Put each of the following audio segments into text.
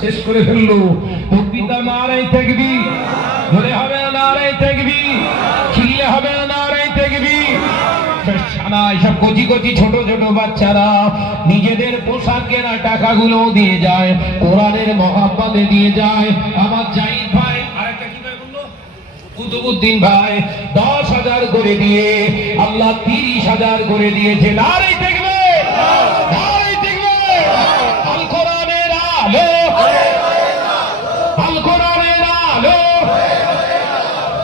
শেষ করে ফেলল। তকবিরটা নারাই থাকবি, ধরে হবে নারাই থাকবি খিল্লে হবে নারাই থাকবি। দিয়ে যায় দিয়ে যায়। আমার ভাই ভাই দশ হাজার করে দিয়ে, আল্লাহ তিরিশ হাজার করে দিয়েছে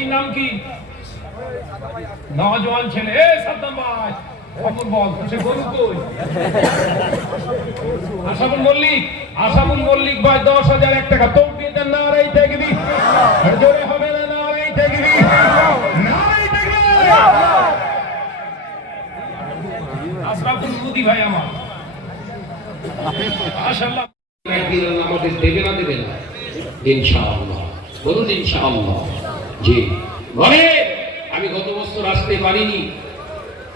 কোচিং নাম কি? নজওয়ান ছেলে। এ, সাদ্দাম ভাই, খবর বল, সে গরু কই? আশাবুল মল্লিক আশাবুল মল্লিক ভাই, দশ হাজার এক টাকা। তৌকিদের নারাই দেখবি জোরে হবে না, নারাই দেখবি নারাই দেখবি আশরাফুল মুদি ভাই আমার। মাশাআল্লাহ। আমাদের দেবে না দেবে না। ইনশাআল্লাহ। বলুন ইনশাআল্লাহ। জি। বলে আমি গত বছর আসতে পারিনি।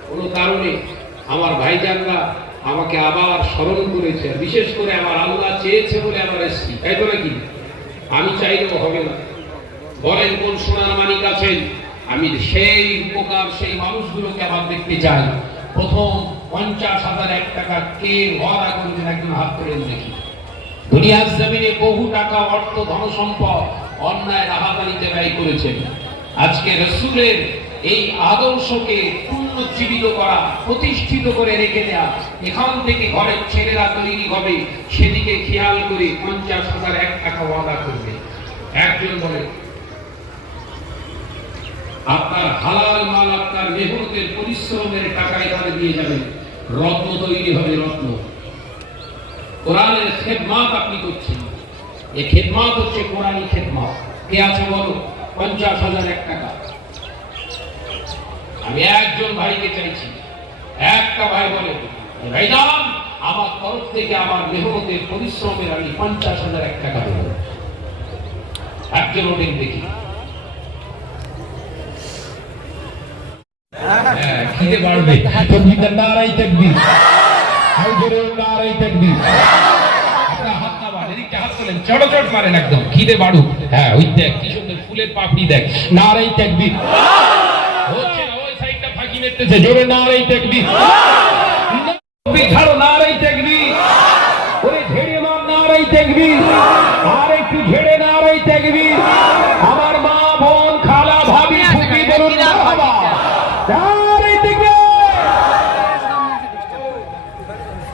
কোনো কারণে আমার ভাইজানরা আমাকে আবার স্মরণ করেছে বিশেষ করে আমার আল্লাহ চেয়েছে বলে আমার এসছি। তাই তো নাকি? আমি চাইলেও হবে না। বলেন, কোন সোনার মানিক আছেন? আমি সেই উপকার, সেই মানুষগুলোকে আবার দেখতে চাই। প্রথম পঞ্চাশ হাজার এক টাকা কে ওয়াদা করবেন একজন হাত করেন দেখি। দুনিয়ার জমিনে বহু টাকা অর্থ ধন সম্পদ অন্যায় রাহাতানিতে ব্যয় করেছেন। আজকে রসুলের এই আদর্শকে পুনর্জীবিত করা, প্রতিষ্ঠিত করে রেখে দেয়া, এখান থেকে ঘরের ছেলেরা তৈরি হবে, সেদিকে খেয়াল করে পঞ্চাশ হাজার এক টাকা ওয়াদা করবে। একজন বলে, আপনার হালাল মাল আপনার মেহনতের পরিশ্রমের টাকা এখানে দিয়ে যাবেন। রত্ন তৈরি হবে রত্ন। কোরআনের খেদমাত আপনি করছেন। এই খেদমাত হচ্ছে কোরআনী খেদমাত। কে আছে বলো? পঞ্চাশ হাজার এক টাকা। আমি একজন ভাইকে চাইছি। একটা ভাই বলে ভাইজান আমার তরফ থেকে আমার মেহনতের পরিশ্রমের আমি পঞ্চাশ হাজার এক টাকা দেবো। একজন ওঠেন দেখি। হ্যাঁ, খিদে বাড়বে তকবিরটা নারাই থাকবি নারাই থাকবি। হ্যাঁ, জোরে নারাই থাকবি। ছাড়ো, নারাই থাকবি। ওরে ঝেড়ে মার, নারাই থাকবি। আর একটু ঝেড়ে নারাই থাকবি। আমার মা বোন খালা ভাবি ফুপি বলুন মারহাবা। নারাই থাকবি। এই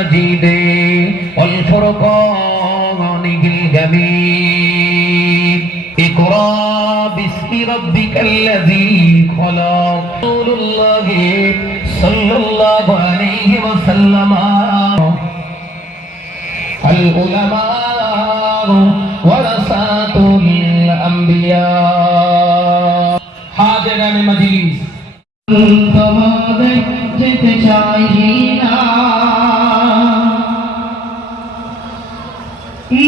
المجيد والفرقان الجميل اقرا باسم ربك الذي خلق رسول الله صلى الله عليه وسلم العلماء ورثة الأنبياء حاضران مجلس তোমাদের যেতে চাই না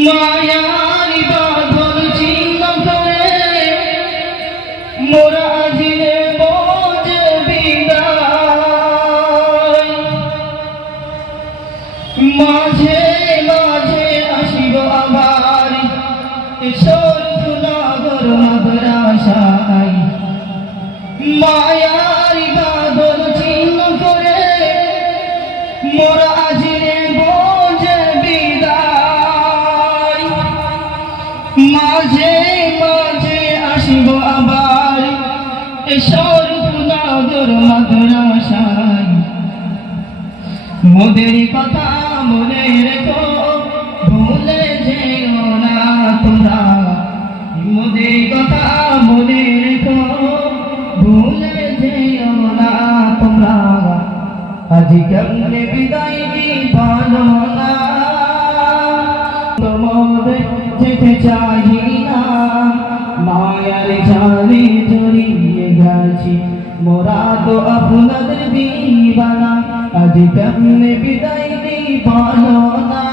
মায়ারি বাঁধন ছিন্ন করে মোরা আজিলে বোঝ বিদায়। মাঝে মাঝে আসিব আবার। মাঝে মাঝে আসব আবার। এসর নাদর মাদ্রাসায়। মোদের কথা মনে রেখো, ভুলে যেও না তোমরা। মোদের কথা মনে রেখো, ভুলে যেও না তোমরা। আজ কেমনে বিদায় দি ভালো না? তোমাদের যেতে চাহি গেছি মোরা তো আপনাদের বিবানা আজ কেমনে বিদায় দি ভালো না